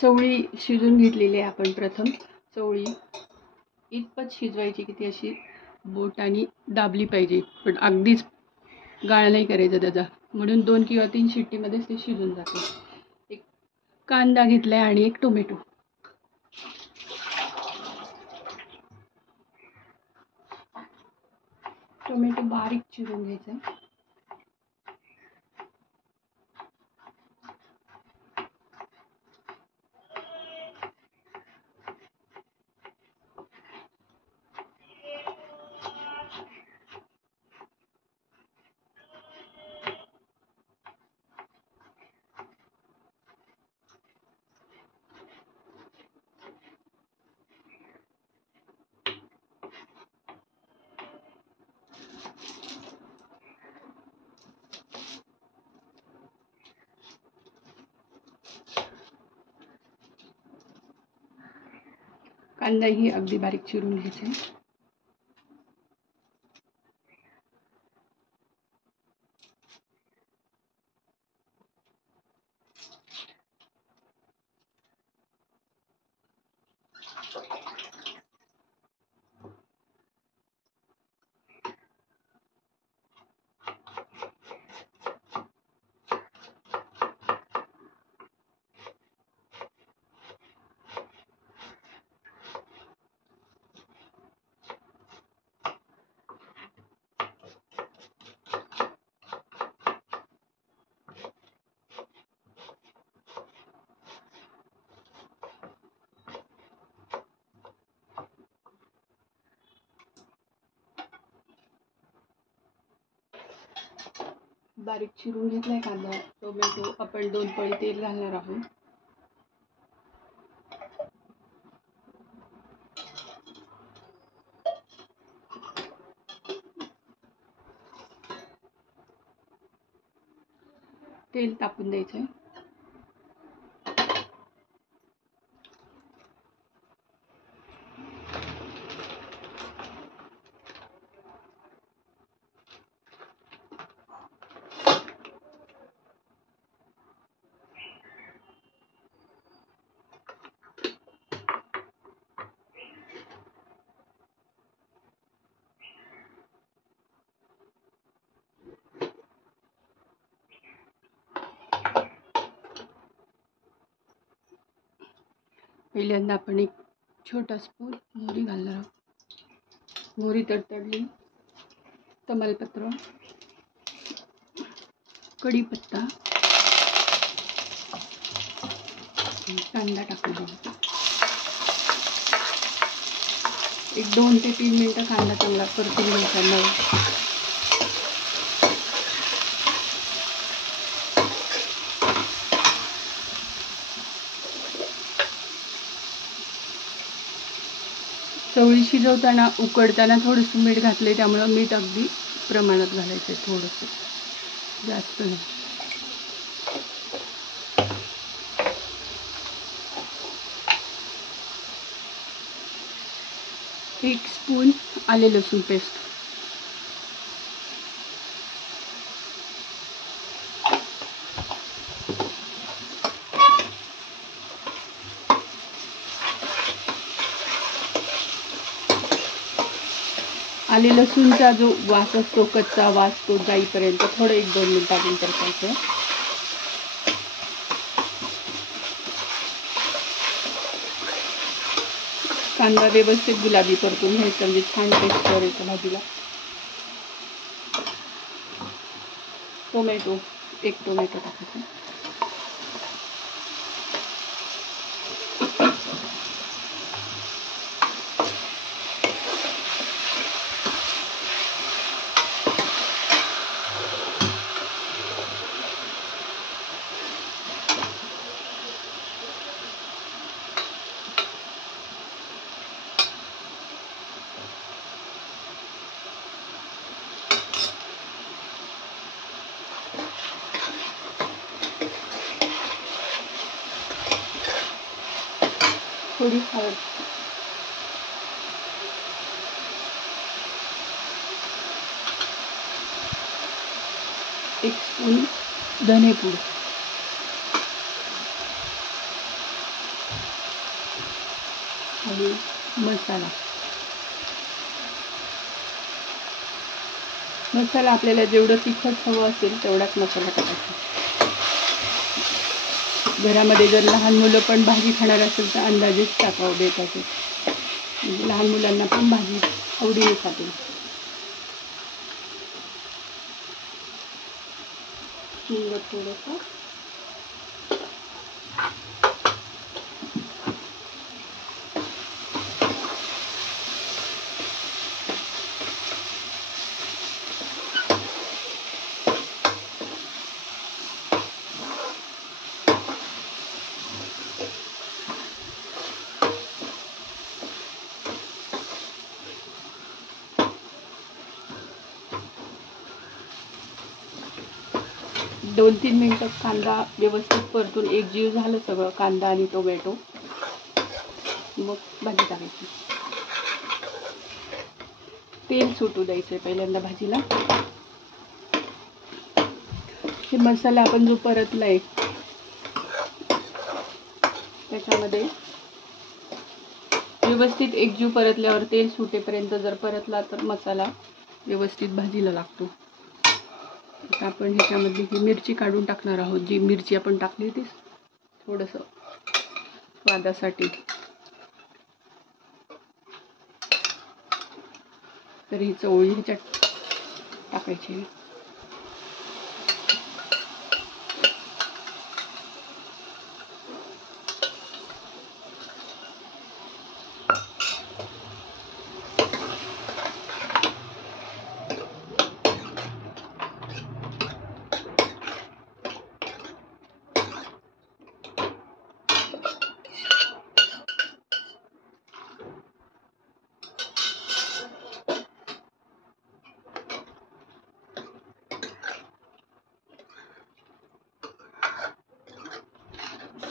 चवळी शिजून घेतलेली आहे आपण. प्रथम चवळी इतपत शिजवायची की ती अशी बोटाने दाबली पाहिजे, पण अगदीच गाळ नाही करायचा त्याचा, म्हणून 2 किंवा 3 शिट्टीमध्येच ते शिजून जाते. एक कांदा घेतलाय आणि एक टोमॅटो. टोमॅटो बारीक चिरून घ्यायचा. कांदाही अगदी बारीक चिरून घ्यायचा. बारीक चिरून घेतलाय कांदा, टोमॅटो. आपण 2 पळी तेल घालणार आहोत. तेल तापून द्यायचंय. पहिल्यांदा आपण एक छोटा स्पून मोहरी घालणार आहोत. मोहरी तडतडली, तमालपत्र, कढीपत्ता, कांदा टाकून घ्यायचा. एक 2 ते 3 मिनिटं कांदा चांगला परतून घ्यायचा. चवळी शिजवताना उकडताना थोडंसं मीठ घातले, त्यामुळे मीठ अगदी प्रमाणात घालायचं आहे, थोडंसं, जास्त नाही. एक स्पून आले लसूण पेस्ट. आले लसूणचा जो वास असतो, कच्चा वास, तो जाईपर्यंत थोडं 1-2 मिनिटानंतर करायचं. कांदा व्यवस्थित गुलाबी परतून घ्यायचा, म्हणजे छान टेक्स्चर येतं भाजीला. टोमॅटो, एक टोमॅटो टाकायचा. थोडी हळद, एक स्पून धनेपूड, आणि मसाला. मसाला आपल्याला जेवढं तिखट हवं असेल तेवढाच मसाला टाकायचा. घरामध्ये जर लहान मुलं पण भाजी खाणार असेल तर अंदाजेच टाकावं बेताचे, म्हणजे लहान मुलांना पण भाजी आवडीने खातील. थोडंसं 2-3 मिनटं कांदा व्यवस्थित परतून एकजीव झालं सगळं, कांदा आणि टोमॅटो, मग भाजी टाकायची. तेल सुटू द्यायचं पहिल्यांदा भाजीला. हे मसाला आपण जो परतलाय त्याच्यामध्ये व्यवस्थित एकजीव परतल्यावर तेल सुटेपर्यंत जर परतला तर मसाला व्यवस्थित भाजीला लागतो. आता आपण ह्याच्यामध्ये ही मिरची काढून टाकणार आहोत. जी मिरची आपण टाकली होती थोडंसं स्वादासाठी. तर ही चवळी ह्याच्यात टाकायची.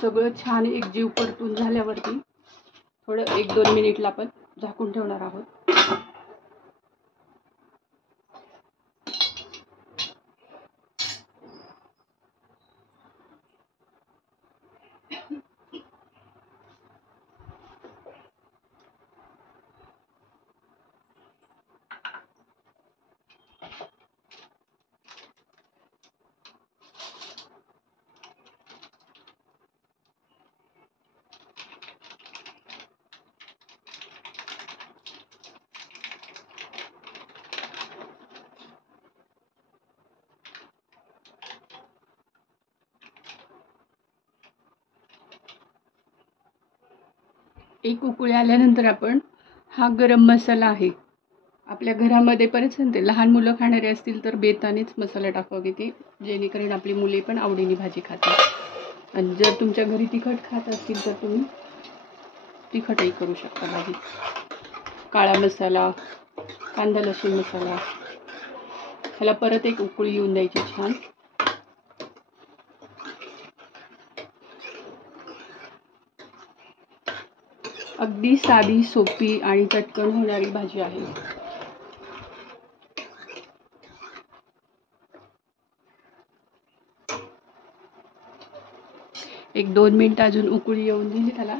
सगळं छान एकजीव परतून झाल्यावरती थोडं 1-2 मिनिटला आपण झाकून ठेवणार आहोत. एक उकळी आल्यानंतर आपण हा गरम मसाला आहे, आपल्या घरामध्ये पर्यंत लहान मुलं खाणारे असतील तर बेतानेच मसाला टाकावे ते, जेणेकरून आपली मुले पण आवडीने भाजी खातात. आणि जर तुमच्या घरी तिखट खात असतील तर तुम्ही तिखटही करू शकता भाजी. काळा मसाला, कांदा लसूण मसाला, ह्याला परत एक उकळी येऊन द्यायची छान. अगदी साधी, सोपी आणि चटकन होणारी भाजी आहे. एक 2 मिनिटं अजून उकळी येऊन दिली त्याला.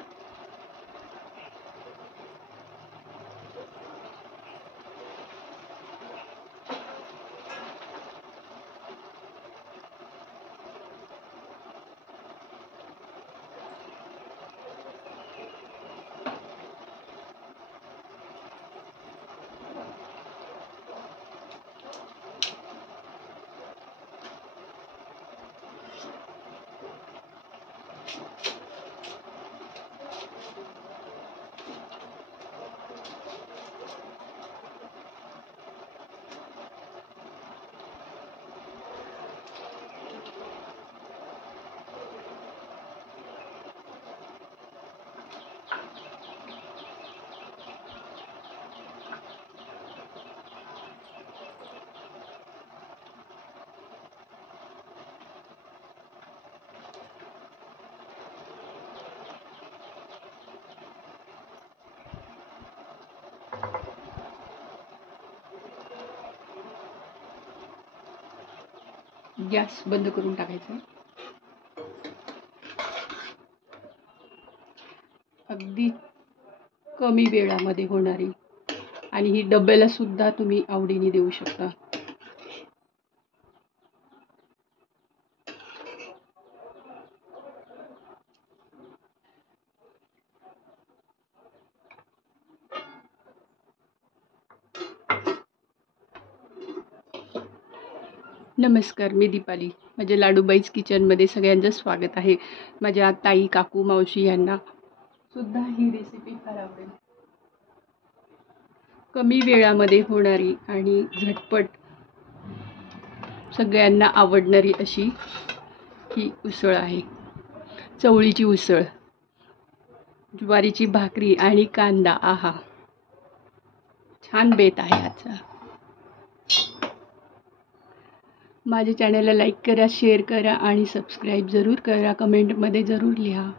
गॅस बंद करून टाकायचा. अगदी कमी वेळामध्ये होणारी आणि ही डब्याला सुद्धा तुम्ही आवडीने देऊ शकता. नमस्कार, मी दीपाली. माझ्या लाडूबाईज किचनमध्ये सगळ्यांचं स्वागत आहे. माझ्या ताई, काकू, मावशी यांना सुद्धा ही रेसिपी फार आवडेल. कमी वेळामध्ये होणारी आणि झटपट सगळ्यांना आवडणारी अशी ही उसळ आहे. चवळीची उसळ, ज्वारीची भाकरी आणि कांदा. आहा, छान बेत आहे आजचा. माझ्या चॅनलला लाईक करा, शेअर करा आणि सबस्क्राईब जरूर करा. कमेंटमध्ये जरूर लिहा.